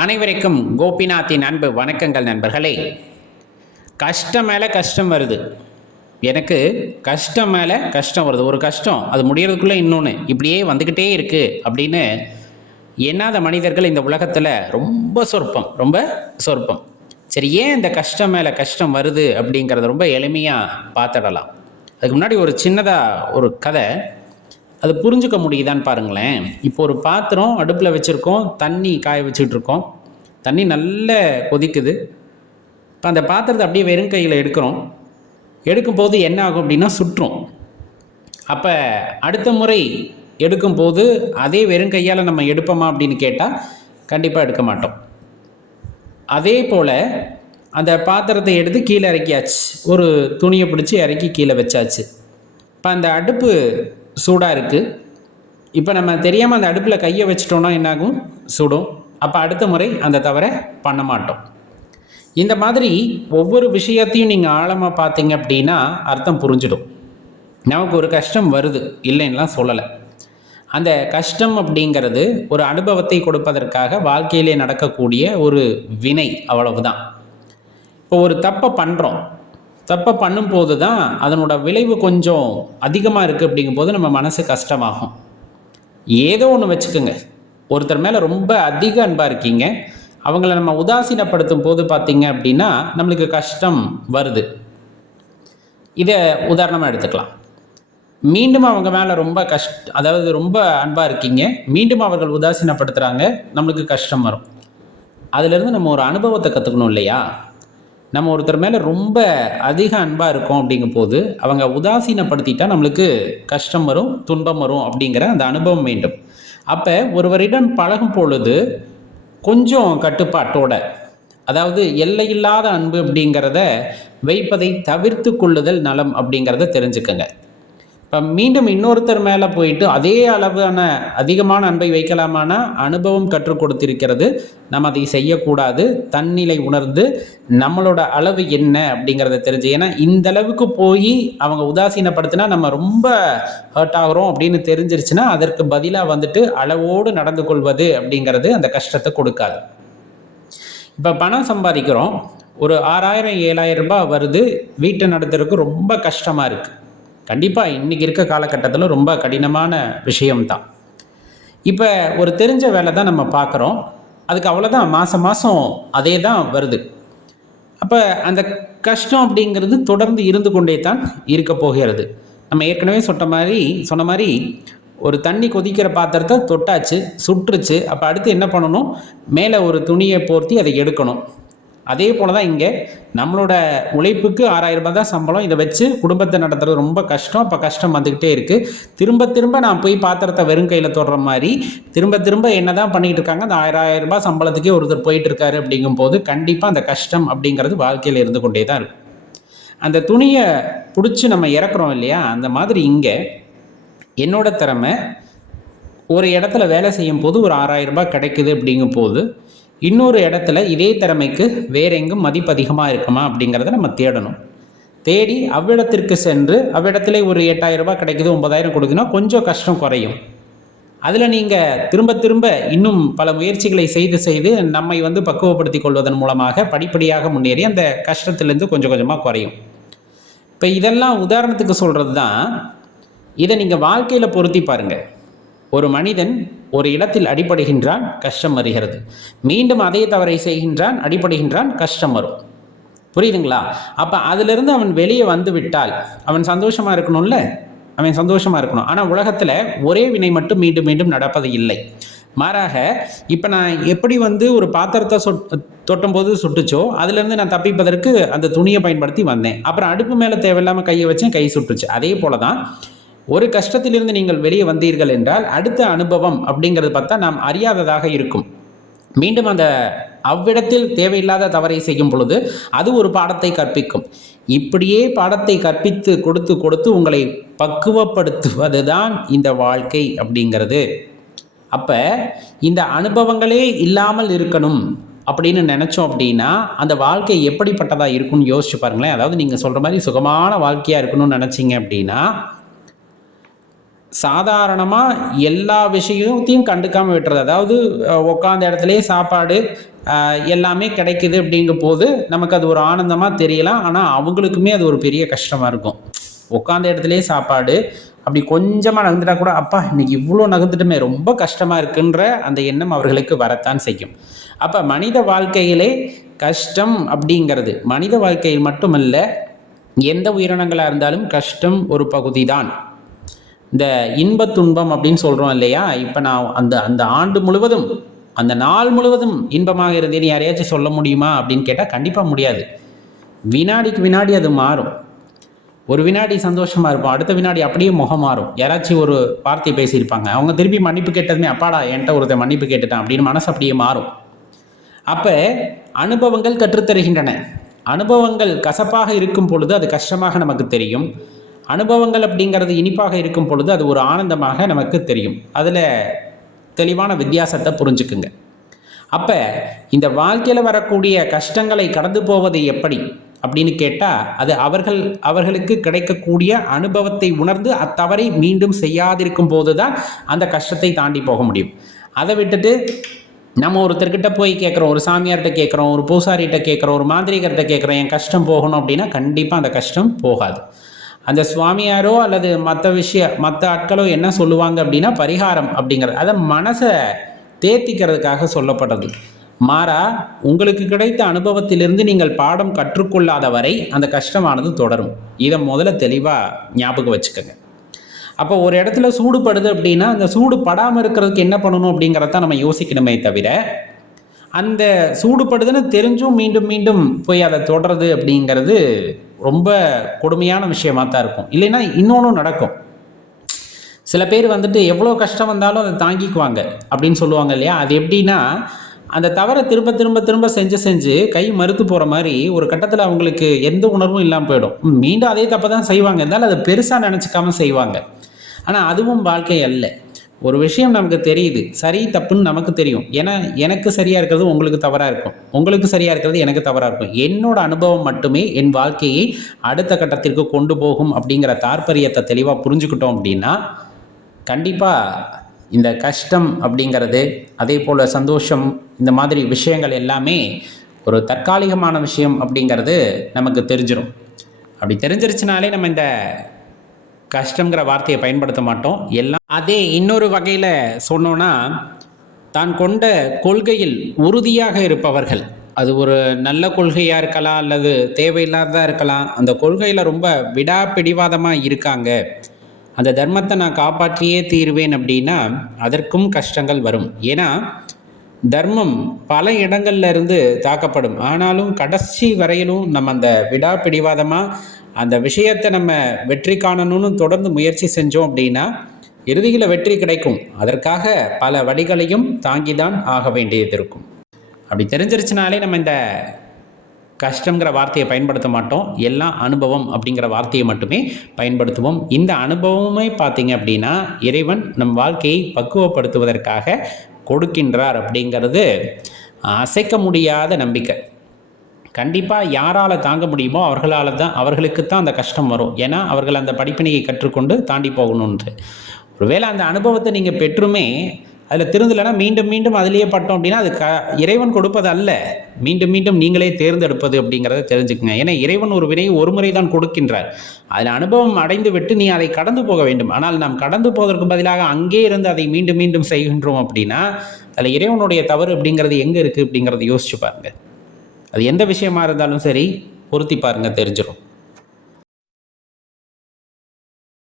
அனைவருக்கும் கோபிநாத்தின் அன்பு வணக்கங்கள் நண்பர்களே. கஷ்டம் மேலே கஷ்டம் வருது. எனக்கு கஷ்டம் மேலே கஷ்டம் வருது. ஒரு கஷ்டம் அது முடியறதுக்குள்ளே இன்னொன்று இப்படியே வந்துக்கிட்டே இருக்குது அப்படின்னு எண்ணாத மனிதர்கள் இந்த உலகத்தில் ரொம்ப சொற்பம். சரி, ஏன் இந்த கஷ்டம் மேலே கஷ்டம் வருது அப்படிங்கிறத ரொம்ப எளிமையாக பார்த்துடலாம். அதுக்கு முன்னாடி ஒரு சின்னதாக ஒரு கதை, அது புரிஞ்சுக்க முடியுதான்னு பாருங்களேன். இப்போ ஒரு பாத்திரம் அடுப்பில் வச்சுருக்கோம், தண்ணி காய வச்சுட்ருக்கோம், தண்ணி நல்ல கொதிக்குது. இப்போ அந்த பாத்திரத்தை அப்படியே வெறும் கையில் எடுக்கும்போது என்ன ஆகும் அப்படின்னா சுற்றும். அப்போ அடுத்த முறை எடுக்கும்போது அதே வெறும் கையால் நம்ம எடுப்போமா அப்படின்னு கேட்டால் கண்டிப்பாக எடுக்க மாட்டோம். அதே போல் அந்த பாத்திரத்தை எடுத்து கீழே இறக்கியாச்சு, ஒரு துணியை பிடிச்சி இறக்கி கீழே வச்சாச்சு. இப்போ அந்த அடுப்பு சூடாக இருக்குது. இப்போ நம்ம தெரியாமல் அந்த அடுப்பில் கையை வச்சிட்டோன்னா என்னாகும்? சுடும். அப்போ அடுத்த முறை அந்த தவறை பண்ண மாட்டோம். இந்த மாதிரி ஒவ்வொரு விஷயத்தையும் நீங்கள் ஆழமாக பார்த்தீங்க அப்படின்னா அர்த்தம் புரிஞ்சிடும். நமக்கு ஒரு கஷ்டம் வருது, இல்லைன்னெலாம் சொல்லலை. அந்த கஷ்டம் அப்படிங்கிறது ஒரு அனுபவத்தை கொடுப்பதற்காக வாழ்க்கையிலே நடக்கக்கூடிய ஒரு வினை, அவ்வளவுதான். இப்போ ஒரு தப்பை பண்ணும்போது தான் அதனோட விளைவு கொஞ்சம் அதிகமாக இருக்குது. அப்படிங்கும்போது நம்ம மனசு கஷ்டமாகும். ஏதோ ஒன்று வச்சுக்கோங்க, ஒருத்தர் மேலே ரொம்ப அதிக அன்பாக இருக்கீங்க, அவங்கள நம்ம உதாசீனப்படுத்தும் போது பார்த்தீங்க அப்படின்னா நம்மளுக்கு கஷ்டம் வருது. இதை உதாரணமாக எடுத்துக்கலாம். மீண்டும் அவங்க மேலே ரொம்ப அன்பாக இருக்கீங்க, மீண்டும் அவர்கள் உதாசீனப்படுத்துகிறாங்க, நம்மளுக்கு கஷ்டம் வரும். அதிலிருந்து நம்ம ஒரு அனுபவத்தை கற்றுக்கணும் இல்லையா? நம்ம ஒருத்தர் மேலே ரொம்ப அதிக அன்பாக இருக்கோம் அப்படிங்கும் போது அவங்க உதாசீனப்படுத்திட்டால் நம்மளுக்கு கஷ்டம் வரும், துன்பம் வரும் அப்படிங்கிற அந்த அனுபவம் வேண்டும். அப்போ ஒருவரிடம் பழகும் பொழுது கொஞ்சம் கட்டுப்பாட்டோட, அதாவது எல்லையில்லாத அன்பு அப்படிங்கிறத வைப்பதை தவிர்த்து கொள்ளுதல் நலம் அப்படிங்கிறத தெரிஞ்சுக்கங்க. இப்போ மீண்டும் இன்னொருத்தர் மேலே போயிட்டு அதே அளவான அதிகமான அன்பை வைக்கலாமானா அனுபவம் கற்றுக் கொடுத்திருக்கிறது, நம்ம அதை செய்யக்கூடாது. தன்னிலை உணர்ந்து நம்மளோட அளவு என்ன அப்படிங்கிறத தெரிஞ்சு, ஏன்னா இந்த அளவுக்கு போய் அவங்க உதாசீனப்படுத்தினா நம்ம ரொம்ப ஹர்ட் ஆகிறோம் அப்படின்னு தெரிஞ்சிருச்சுன்னா அதற்கு பதிலாக வந்துட்டு அளவோடு நடந்து கொள்வது அப்படிங்கிறது அந்த கஷ்டத்தை கொடுக்காது. இப்போ பணம் சம்பாதிக்கிறோம், ஒரு 6000 7000 ரூபாய் வருது, வீட்டை நடத்துறதுக்கு ரொம்ப கஷ்டமாக இருக்குது. கண்டிப்பாக இன்றைக்கி இருக்க காலகட்டத்தில் ரொம்ப கடினமான விஷயம்தான். இப்போ ஒரு தெரிஞ்ச வேலை தான் நம்ம பார்க்குறோம், அதுக்கு அவ்வளோதான், மாதம் அதே தான் வருது. அப்போ அந்த கஷ்டம் அப்படிங்கிறது தொடர்ந்து இருந்து கொண்டே தான் இருக்க போகிறது. நம்ம ஏற்கனவே சொன்ன மாதிரி ஒரு தண்ணி கொதிக்கிற பாத்திரத்தை தொட்டாச்சு, சுற்றுச்சு. அப்போ அடுத்து என்ன பண்ணணும்? மேலே ஒரு துணியை போர்த்தி அதை எடுக்கணும். அதே போல் தான் இங்கே நம்மளோட உழைப்புக்கு 6000 ரூபாய் தான் சம்பளம், இதை வச்சு குடும்பத்தை நடத்துறது ரொம்ப கஷ்டம். அப்போ கஷ்டம் வந்துக்கிட்டே இருக்குது. திரும்ப நான் போய் பாத்திரத்தை வெறும் கையில் தொடுற மாதிரி திரும்ப என்ன தான் பண்ணிகிட்டு இருக்காங்க? அந்த 1000 ரூபாய் சம்பளத்துக்கே ஒருத்தர் போயிட்டுருக்காரு. அப்படிங்கும்போது கண்டிப்பாக அந்த கஷ்டம் அப்படிங்கிறது வாழ்க்கையில் இருந்து கொண்டே தான் இருக்கும். அந்த துணியை பிடிச்சி நம்ம இறக்குறோம் இல்லையா? அந்த மாதிரி இங்கே என்னோட திறமை ஒரு இடத்துல வேலை செய்யும் போது ஒரு 6000 ரூபாய் கிடைக்குது. அப்படிங்கும் போது இன்னொரு இடத்துல இதே திறமைக்கு வேற எங்கும் மதிப்பு அதிகமாக இருக்குமா அப்படிங்கிறத நம்ம தேடி அவ்விடத்திற்கு சென்று அவ்விடத்துல ஒரு 8000 ரூபாய் கிடைக்குது, 9000 கொடுக்கணும், கொஞ்சம் கஷ்டம் குறையும். அதில் நீங்கள் திரும்ப இன்னும் பல முயற்சிகளை செய்து நம்மை பக்குவப்படுத்தி கொள்வதன் மூலமாக படிப்படியாக முன்னேறி அந்த கஷ்டத்திலேருந்து கொஞ்சம் கொஞ்சமாக குறையும். இப்போ இதெல்லாம் உதாரணத்துக்கு சொல்கிறது தான். இதை நீங்கள் வாழ்க்கையில் பொருத்தி பாருங்கள். ஒரு மனிதன் ஒரு இடத்தில் அடிபடுகின்றான், கஷ்டம் வருகிறது. மீண்டும் அதே தவறை செய்கின்றான், அடிபடுகின்றான், கஷ்டம் வரும். புரியுதுங்களா? அப்போ அதிலிருந்து அவன் வெளியே வந்து விட்டால் அவன் சந்தோஷமாக இருக்கணும்ல, அவன் சந்தோஷமாக இருக்கணும். ஆனால் உலகத்தில் ஒரே வினை மட்டும் மீண்டும் மீண்டும் நடப்பது இல்லை. மாறாக இப்போ நான் எப்படி ஒரு பாத்திரத்தை தொட்டும்போது சுட்டுச்சோ அதுலேருந்து நான் தப்பிப்பதற்கு அந்த துணியை பயன்படுத்தி வந்தேன். அப்புறம் அடுப்பு மேலே தேவையில்லாமல் கையை வச்சேன், கை சுட்டுச்சு. அதே போல தான் ஒரு கஷ்டத்திலிருந்து நீங்கள் வெளியே வந்தீர்கள் என்றால் அடுத்த அனுபவம் அப்படிங்கிறது பார்த்தா நாம் அறியாததாக இருக்கும். மீண்டும் அந்த அவ்விடத்தில் தேவையில்லாத தவறை செய்யும் பொழுது அது ஒரு பாடத்தை கற்பிக்கும். இப்படியே பாடத்தை கற்பித்து கொடுத்து உங்களை பக்குவப்படுத்துவது தான் இந்த வாழ்க்கை அப்படிங்கிறது. அப்போ இந்த அனுபவங்களே இல்லாமல் இருக்கணும் அப்படின்னு நினச்சோம் அப்படின்னா அந்த வாழ்க்கை எப்படிப்பட்டதாக இருக்கும்னு யோசிச்சு பாருங்களேன். அதாவது நீங்கள் சொல்கிற மாதிரி சுகமான வாழ்க்கையாக இருக்கணும்னு நினச்சிங்க அப்படின்னா சாதாரணமாக எல்லா விஷயத்தையும் கண்டுக்காமல் விட்டுறது. அதாவது உட்காந்த இடத்துலையே சாப்பாடு எல்லாமே கிடைக்குது அப்படிங்கும் போது நமக்கு அது ஒரு ஆனந்தமாக தெரியலாம். ஆனால் அவங்களுக்குமே அது ஒரு பெரிய கஷ்டமாக இருக்கும். உட்காந்த இடத்துலையே சாப்பாடு, அப்படி கொஞ்சமாக நகர்ந்துட்டா கூட அப்பா இன்னைக்கு இவ்வளோ நகர்ந்துட்டுமே ரொம்ப கஷ்டமாக இருக்குன்ற அந்த எண்ணம் அவர்களுக்கு வரத்தான் செய்யும். அப்போ மனித வாழ்க்கையிலே கஷ்டம் அப்படிங்கிறது மனித வாழ்க்கையில் மட்டுமல்ல, எந்த உயிரினங்களாக இருந்தாலும் கஷ்டம் ஒரு பகுதி தான். இந்த இன்ப துன்பம் அப்படின்னு சொல்கிறோம் இல்லையா? இப்போ நான் அந்த அந்த ஆண்டு முழுவதும் அந்த நாள் முழுவதும் இன்பமாக இருந்தேன்னு யாரையாச்சும் சொல்ல முடியுமா அப்படின்னு கேட்டால் கண்டிப்பாக முடியாது. வினாடிக்கு வினாடி அது மாறும். ஒரு வினாடி சந்தோஷமாக இருப்போம், அடுத்த வினாடி அப்படியே முகம் மாறும். யாராச்சும் ஒரு வார்த்தை பேசியிருப்பாங்க, அவங்க திருப்பி மன்னிப்பு கேட்டதுமே அப்பாடா என்கிட்ட ஒருத்தர் மன்னிப்பு கேட்டுட்டான் அப்படின்னு மனசு அப்படியே மாறும். அப்போ அனுபவங்கள் கற்றுத்தருகின்றன. அனுபவங்கள் கசப்பாக இருக்கும் பொழுது அது கஷ்டமாக நமக்கு தெரியும். அனுபவங்கள் அப்படிங்கிறது இனிப்பாக இருக்கும் பொழுது அது ஒரு ஆனந்தமாக நமக்கு தெரியும். அதில் தெளிவான வித்தியாசத்தை புரிஞ்சுக்குங்க. அப்போ இந்த வாழ்க்கையில் வரக்கூடிய கஷ்டங்களை கடந்து போவது எப்படி அப்படின்னு கேட்டால், அது அவர்களுக்கு கிடைக்கக்கூடிய அனுபவத்தை உணர்ந்து அத்தவறை மீண்டும் செய்யாதிருக்கும் போது தான் அந்த கஷ்டத்தை தாண்டி போக முடியும். அதை விட்டுட்டு நம்ம ஒருத்தர்கிட்ட போய் கேட்குறோம், ஒரு சாமியார்கிட்ட கேட்குறோம், ஒரு பூசாரிகிட்ட கேட்குறோம், ஒரு மாந்திரிகர்கிட்ட கேட்குறோம், என் கஷ்டம் போகணும் அப்படின்னா கண்டிப்பாக அந்த கஷ்டம் போகாது. அந்த சுவாமியாரோ அல்லது மற்ற ஆட்களோ என்ன சொல்லுவாங்க அப்படின்னா பரிகாரம் அப்படிங்கிறது அதை மனசை தேர்த்திக்கிறதுக்காக சொல்லப்படுறது. மாறா உங்களுக்கு கிடைத்த அனுபவத்திலிருந்து நீங்கள் பாடம் கற்றுக்கொள்ளாத வரை அந்த கஷ்டமானது தொடரும். இதை முதல்ல தெளிவாக ஞாபகம் வச்சுக்கோங்க. அப்போ ஒரு இடத்துல சூடுபடுது அப்படின்னா அந்த சூடு படாமல் இருக்கிறதுக்கு என்ன பண்ணணும் அப்படிங்கிறத நம்ம யோசிக்கணுமே தவிர, அந்த சூடுபடுதுன்னு தெரிஞ்சும் மீண்டும் மீண்டும் போய் அதை தொடர்றது அப்படிங்கிறது ரொம்ப கொடுமையான விஷயமாக தான் இருக்கும். இல்லைன்னா இன்னொன்றும் நடக்கும். சில பேர் வந்துட்டு எவ்வளோ கஷ்டம் வந்தாலும் அதை தாங்கிக்குவாங்க அப்படின்னு சொல்லுவாங்க இல்லையா? அது எப்படின்னா, அந்த தவறை திரும்ப திரும்ப திரும்ப செஞ்சு கை மறுத்து போகிற மாதிரி ஒரு கட்டத்தில் அவங்களுக்கு எந்த உணர்வும் இல்லாமல் போயிடும். மீண்டும் அதே தப்பை தான் செய்வாங்க, இருந்தாலும் அதை பெருசாக நினச்சிக்காம செய்வாங்க. ஆனால் அதுவும் வாழ்க்கை அல்ல. ஒரு விஷயம் நமக்கு தெரியுது, சரி தப்புன்னு நமக்கு தெரியும். ஏன்னா எனக்கு சரியாக இருக்கிறது உங்களுக்கு தவறாக இருக்கும், உங்களுக்கு சரியாக இருக்கிறது எனக்கு தவறாக இருக்கும். என்னோட அனுபவம் மட்டுமே என் வாழ்க்கையை அடுத்த கட்டத்திற்கு கொண்டு போகும் அப்படிங்கிற தாற்பயத்தை தெளிவாக புரிஞ்சுக்கிட்டோம் அப்படின்னா கண்டிப்பாக இந்த கஷ்டம் அப்படிங்கிறது, அதே போல் சந்தோஷம், இந்த மாதிரி விஷயங்கள் எல்லாமே ஒரு தற்காலிகமான விஷயம் அப்படிங்கிறது நமக்கு தெரிஞ்சிடும். அப்படி தெரிஞ்சிருச்சுனாலே நம்ம இந்த கஷ்டங்கிற வார்த்தையை பயன்படுத்த மாட்டோம். எல்லாம் அதே இன்னொரு வகையில் சொன்னோன்னா, தான் கொண்ட கொள்கையில் உறுதியாக இருப்பவர்கள், அது ஒரு நல்ல கொள்கையாக இருக்கலாம் அல்லது தேவையில்லாததாக இருக்கலாம், அந்த கொள்கையில் ரொம்ப விடாப்பிடிவாதமாக இருக்காங்க, அந்த தர்மத்தை நான் காப்பாற்றியே தீருவேன் அப்படின்னா அதற்கும் கஷ்டங்கள் வரும். ஏன்னா தர்மம் பல இடங்கள்ல இருந்து தாக்கப்படும். ஆனாலும் கடைசி வரையிலும் நம்ம அந்த விடாப்பிடிவாதமாக அந்த விஷயத்தை நம்ம வெற்றி காணணும்னு தொடர்ந்து முயற்சி செஞ்சோம் அப்படின்னா இறுதியில் வெற்றி கிடைக்கும். அதற்காக பல வழிகளையும் தாங்கிதான் ஆக வேண்டியது இருக்கும். அப்படி தெரிஞ்சிருச்சுனாலே நம்ம இந்த கஷ்டங்கிற வார்த்தையை பயன்படுத்த மாட்டோம். எல்லாம் அனுபவம் அப்படிங்கிற வார்த்தையை மட்டுமே பயன்படுத்துவோம். இந்த அனுபவமே பார்த்தீங்க அப்படின்னா இறைவன் நம் வாழ்க்கையை பக்குவப்படுத்துவதற்காக கொடுக்கின்றார் அப்படிங்கிறது அசைக்க முடியாத நம்பிக்கை. கண்டிப்பாக யாரால் தாங்க முடியுமோ அவர்களுக்கு தான் அந்த கஷ்டம் வரும். ஏன்னா அவர்கள் அந்த படிப்பினையை கற்றுக்கொண்டு தாண்டி போகணுன்ட்டு. ஒருவேளை அந்த அனுபவத்தை நீங்கள் பெற்றுமே அதில் திருந்தலைன்னா மீண்டும் மீண்டும் அதிலேயே பட்டோம் அப்படின்னா அது இறைவன் கொடுப்பது அல்ல, மீண்டும் மீண்டும் நீங்களே தேர்ந்தெடுப்பது அப்படிங்கிறத தெரிஞ்சுக்குங்க. ஏன்னா இறைவன் ஒரு வினையை ஒரு முறை தான் கொடுக்கின்றார். அதில் அனுபவம் அடைந்து விட்டு நீ அதை கடந்து போக வேண்டும். ஆனால் நாம் கடந்து போவதற்கு பதிலாக அங்கே இருந்து அதை மீண்டும் மீண்டும் செய்கின்றோம் அப்படின்னா அதில் இறைவனுடைய தவறு அப்படிங்கிறது எங்கே இருக்குது அப்படிங்கிறத யோசிச்சு பாருங்கள். அது எந்த விஷயமா இருந்தாலும் சரி பொருத்தி பாருங்கள், தெரிஞ்சிடும்.